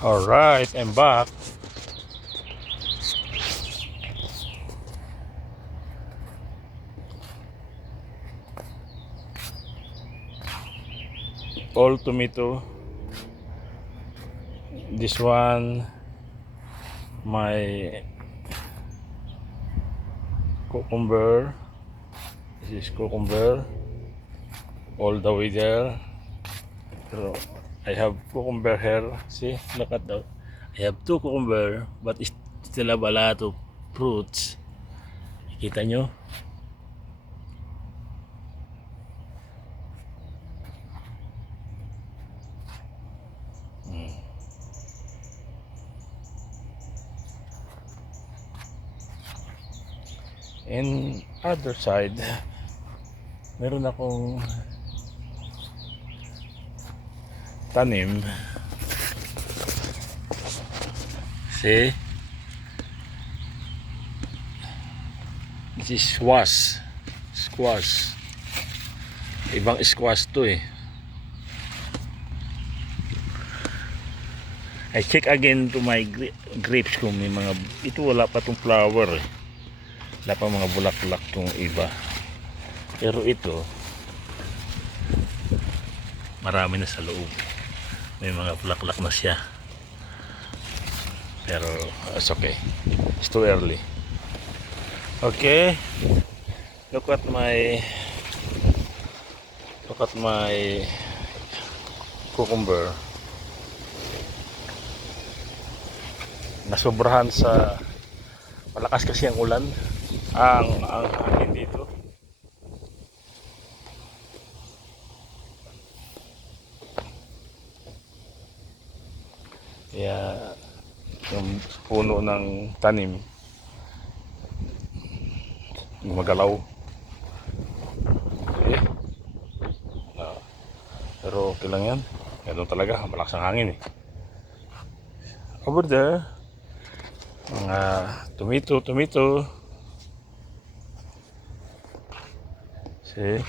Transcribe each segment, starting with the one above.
Alright, I'm back. All tomato. This one, my cucumber. This is cucumber. All the way there. Pero I have cucumber here. See, look at that. I have two cucumber, but still have a lot of fruits. Kita nyo? And other side, meron akong tanim. See? This is squash. Ibang squash to eh. I check again to my grapes kung may mga, ito wala pa tong flower eh. Wala pa mga bulaklak tong iba. Pero ito, marami na sa loob. May mga bulaklak na siya. Pero it's okay. It's too early. Okay. Look at my cucumber. Nasobrahan sa malakas kasi ang ulan. Ang hangin dito. Kaya yung puno ng tanim gumagalaw. Okay. Pero okay lang yan. Ganun talaga, malakas ang hangin eh. Over there, mga tomato. See?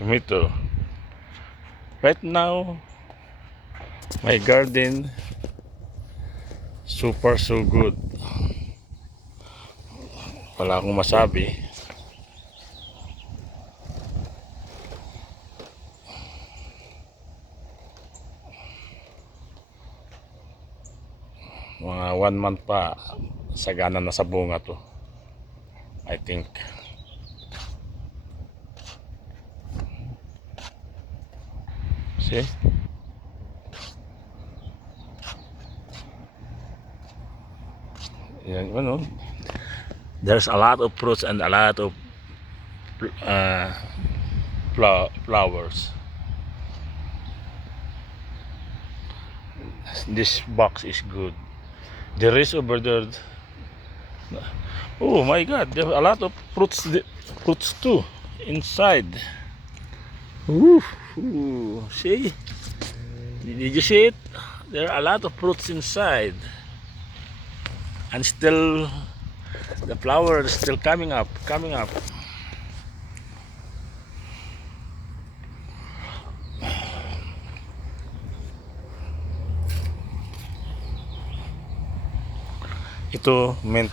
Tomato. Right now, my garden so good. Wala akong masabi. Mga 1 month pa sagana na sa bunga to, I think. See? Yan, ano? There's a lot of fruits and a lot of flowers. This box is good. There is over there. Oh my God! There are a lot of fruits too inside. Ooh, see? Did you see it? There are a lot of fruits inside, and still the flower is still coming up. Ito mint.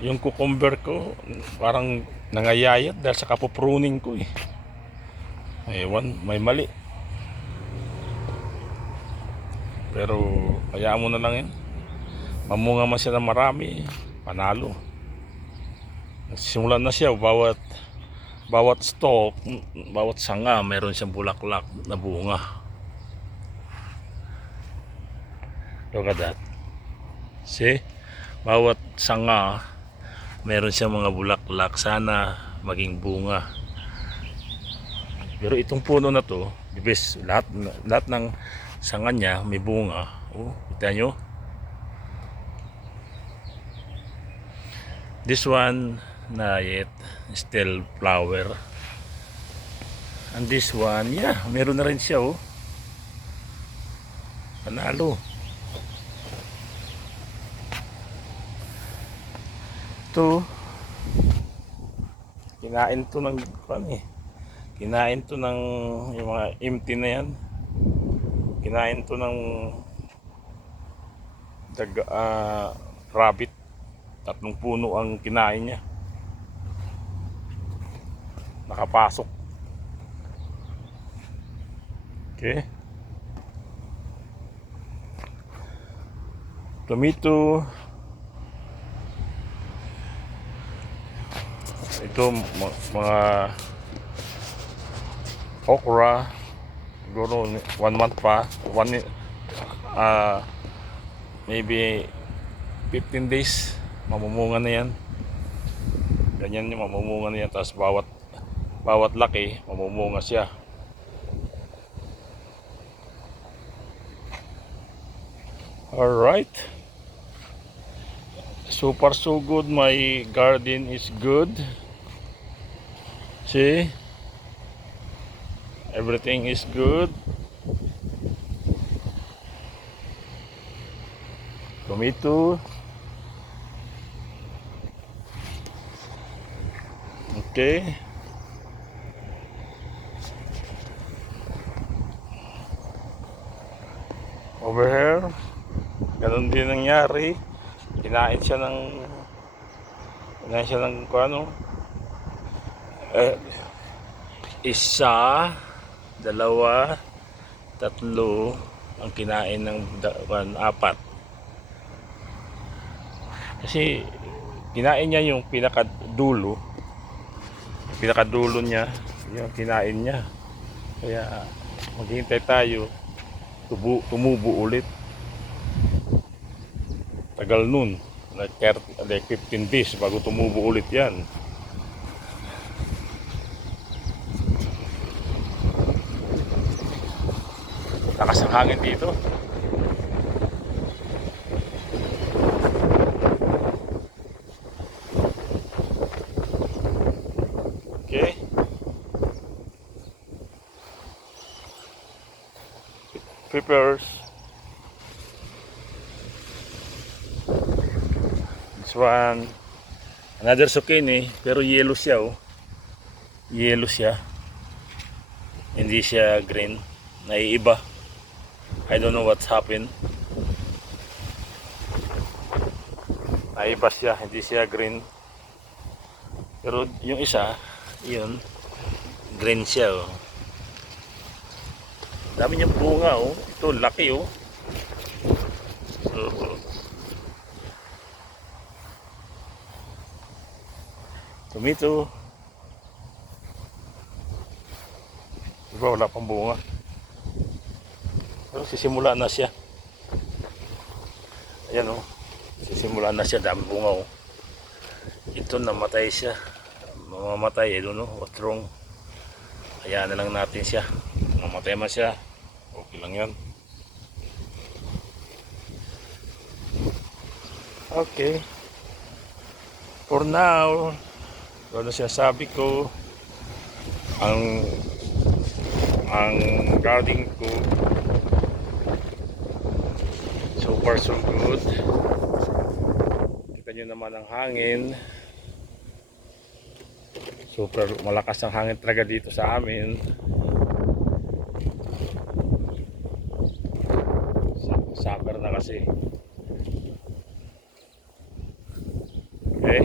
Yung cucumber ko parang nangayayat dahil sa kapupruning ko eh. Ewan, may mali. Pero hayaan mo na lang yan. Mamunga man siya ng marami, panalo. Nagsimulan na siya, bawat stalk, bawat sanga meron siyang bulaklak na bunga. Look at that. See? Bawat sanga meron siyang mga bulaklak, sana maging bunga. Pero itong puno na to, the best, lahat ng sanga niya may bunga. Oh, kita nyo? This one na yet still flower. And this one, yeah, meron na rin siya oh. Panalo. ito, kinain to ng kinain to ng yung mga empty na yan. Kinain to ng rabbit. 3 puno ang kinain niya. Nakapasok. Okay. Tomato. Ito mga okra. Siguro 1 month pa. Maybe 15 days. Mamumunga na yan. Ganyan yung mamumunga na yan. Tapos bawat laki, mamumunga siya. Alright. So far so good. My garden is good. See? Everything is good. Tomato. Okay. Over here, ganun din nangyari. Kinain siya ng isa, 2, 3 ang kinain ng 4. Kasi kinain niya yung pinakadulo niya, yung kinain niya. Kaya maghihintay tayo tumubo ulit. Tagal nun, like 15 days bago tumubo ulit yan. Lakas ang hangin dito. Okay. Peppers. This one. Another zucchini, pero yellow siya, oh. Yellow siya. Hindi siya green. Naiiba. I don't know what's happened. Naiiba siya, hindi siya green. Pero yung isa, yun, green siya, oh. Dami niyang bunga, oh. Ito, laki, oh. So, tomato. Diba, wala pang bunga. Pero sisimula na siya. Ayan, oh. Sisimula na siya, dami bunga, oh. Ito, namatay siya. Mamamatay, I don't know what's wrong. Hayaan na lang natin siya. Mamatay man siya, okay lang yan. Okay. For now, ano siya sabi ko, ang garden ko so far so good. Kita nyo naman ang hangin. Super malakas ang hangin talaga dito sa amin. Summer na kasi. Okay.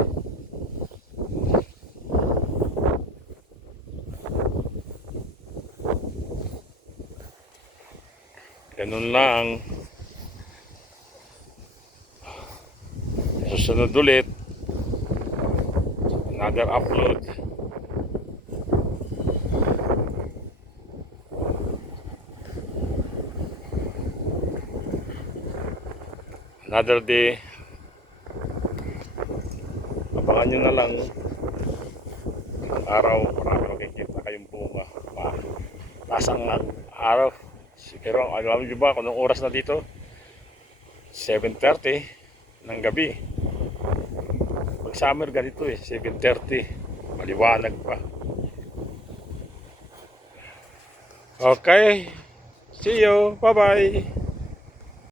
Ganun lang. Susunod ulit. Another upload. Another day. Abangan nyo na lang. Ang araw, marami makikita kayong bunga. Taas ang araw. Pero alam nyo ba kung anong oras na dito? 7:30 ng gabi. Pag summer ganito, 7:30. Maliwanag pa. Okay. See you. Bye bye.